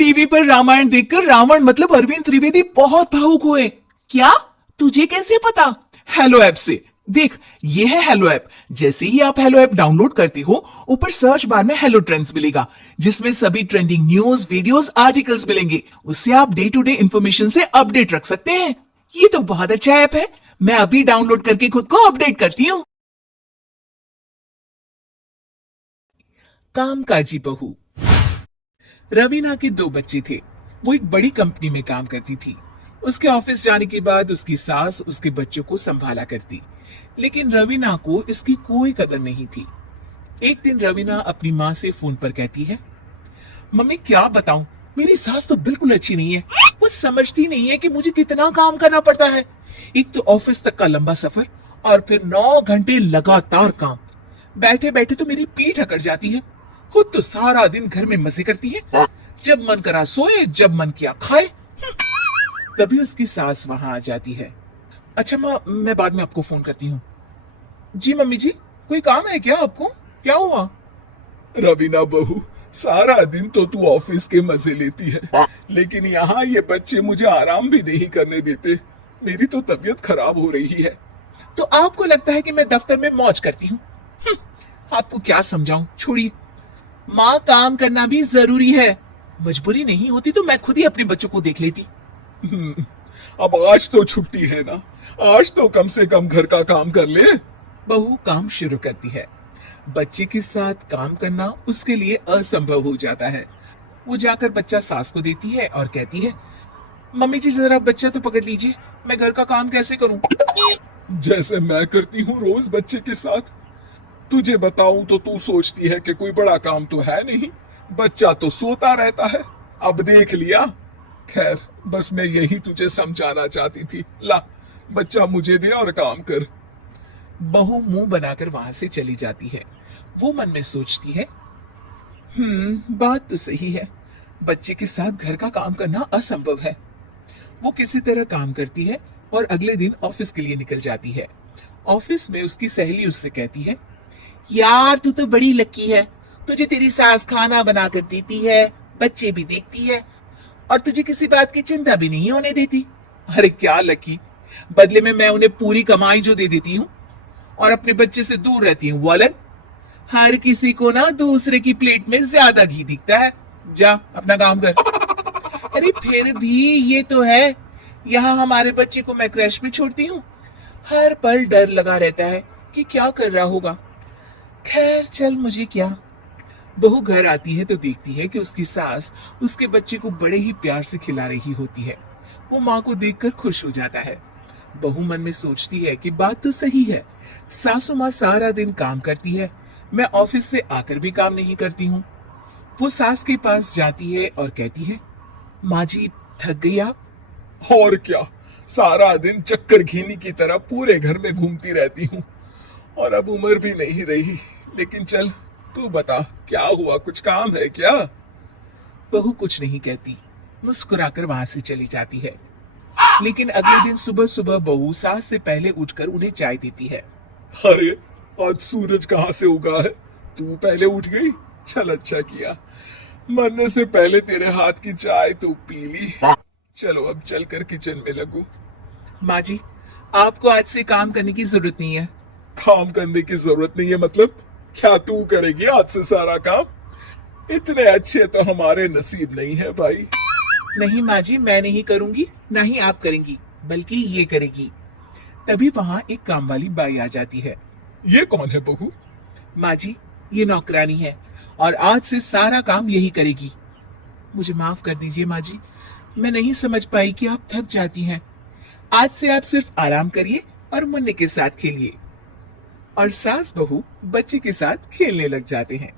TV पर रामायण देखकर रावण मतलब अरविंद त्रिवेदी बहुत भावुक हुए। क्या? तुझे कैसे पता? हेलो ऐप से। देख, ये है हेलो ऐप। जैसे ही आप हेलो ऐप डाउनलोड करते हो, ऊपर सर्च बार में हेलो ट्रेंड्स मिलेगा, जिसमें सभी ट्रेंडिंग न्यूज, वीडियोस, आर्टिकल्स मिलेंगे। उससे आप डे टू डे इंफॉर्मेशन से अपडेट रख सकते हैं। ये तो बहुत अच्छा ऐप है। मैं अभी डाउनलोड करके खुद को अपडेट करती हूँ। कामकाजी बहू। रवीना के 2 बच्चे थे। वो एक बड़ी कंपनी में काम करती थी। उसके ऑफिस जाने के बाद उसकी सास उसके बच्चों को संभाला करती, लेकिन रवीना को इसकी कोई कदर नहीं थी। एक दिन रवीना अपनी माँ से फोन पर कहती है, मम्मी क्या बताऊं, मेरी सास तो बिल्कुल अच्छी नहीं है। वो समझती नहीं है कि मुझे कितना काम करना पड़ता है। एक तो ऑफिस तक का लंबा सफर और फिर 9 घंटे लगातार काम। बैठे बैठे तो मेरी पीठ अकड़ जाती है। खुद तो सारा दिन घर में मजे करती है, जब मन करा सोए, जब मन किया खाए। तभी उसकी सास वहां आ जाती है। अच्छा माँ, मैं बाद में आपको फोन करती हूँ। जी मम्मी जी, कोई काम है क्या आपको? क्या हुआ? रवीना बहू, सारा दिन तो तू ऑफिस के मजे लेती है, लेकिन यहाँ ये बच्चे मुझे आराम भी नहीं करने देते। मेरी तो तबीयत खराब हो रही है। तो आपको लगता है कि मैं दफ्तर में मौज करती हूँ? आपको क्या समझाऊं, छोड़िए। माँ, काम करना भी जरूरी है। मजबूरी नहीं होती तो मैं खुद ही अपने बच्चों को देख लेती। अब आज तो छुट्टी है ना, आज तो कम से कम घर का काम कर ले। बहू काम शुरू करती है। बच्चे के साथ काम करना उसके लिए असंभव हो जाता है। वो जाकर बच्चा सास को देती है और कहती है, मम्मी जी जरा बच्चा तो पकड़ लीजिए, मैं घर का काम कैसे करूं? जैसे मैं करती हूँ रोज बच्चे के साथ। तुझे बताऊं तो तू सोचती है कि कोई बड़ा काम तो है नहीं, बच्चा तो सोता रहता है। अब देख लिया। खैर, बस मैं यही तुझे समझाना चाहती थी। ला, बच्चा मुझे दे और काम कर। बहू मुंह बनाकर वहां से चली जाती है। वो मन में सोचती है, बात तो सही है, बच्चे के साथ घर का काम करना असंभव है। वो किसी तरह काम करती है और अगले दिन ऑफिस के लिए निकल जाती है। ऑफिस में उसकी सहेली उससे कहती है, यार तू तो बड़ी लकी है, तुझे तेरी सास खाना बनाकर देती है, बच्चे भी देखती है और तुझे किसी बात की चिंता भी नहीं होने देती। अरे क्या लकी, बदले में मैं उन्हें पूरी कमाई जो दे देती हूँ और अपने बच्चे से दूर रहती हूँ, वो अलग। हर किसी को ना दूसरे की प्लेट में ज्यादा घी दिखता है। जा अपना काम कर। अरे फिर भी ये तो है, यहाँ हमारे बच्चे को मैं क्रैश में छोड़ती हूँ, हर पल डर लगा रहता है कि क्या कर रहा होगा। खैर चल, मुझे क्या। बहू घर आती है तो देखती है कि उसकी सास उसके बच्चे को बड़े ही प्यार से खिला रही होती है। वो माँ को देखकर खुश हो जाता है। बहू मन में सोचती है कि बात तो सही है, सासू माँ सारा दिन काम करती है, मैं ऑफिस से आकर भी काम नहीं करती हूँ। वो सास के पास जाती है और कहती है, माँ जी थक गई आप? और क्या, सारा दिन चक्कर घीनी की तरह पूरे घर में घूमती रहती हूँ और अब उम्र भी नहीं रही। लेकिन चल, तू बता क्या हुआ, कुछ काम है क्या? बहू कुछ नहीं कहती, मुस्कुराकर वहां से चली जाती है। लेकिन अगले दिन सुबह सुबह बहू सास से पहले उठकर उन्हें चाय देती है। अरे, आज सूरज कहाँ से उगा है? तू पहले उठ गई, चल अच्छा किया। मरने से पहले तेरे हाथ की चाय तो पी ली। चलो अब चलकर किचन में लगूं। माँ जी, आपको आज से काम करने की जरूरत नहीं है। काम करने की जरूरत नहीं है मतलब? क्या तू करेगी आज से सारा काम? इतने अच्छे तो हमारे नसीब नहीं है भाई। नहीं माँ जी, मैं नहीं करूंगी, ना ही आप करेंगी, बल्कि ये करेगी। तभी वहां एक काम वाली बाई आ जाती है। ये कौन है बहू? माँ जी, ये नौकरानी है और आज से सारा काम यही करेगी। मुझे माफ कर दीजिए माँ जी, मैं नहीं समझ पाई कि आप थक जाती हैं। आज से आप सिर्फ आराम करिए और मुन्ने के साथ खेलिए। और सास बहू बच्चे के साथ खेलने लग जाते हैं।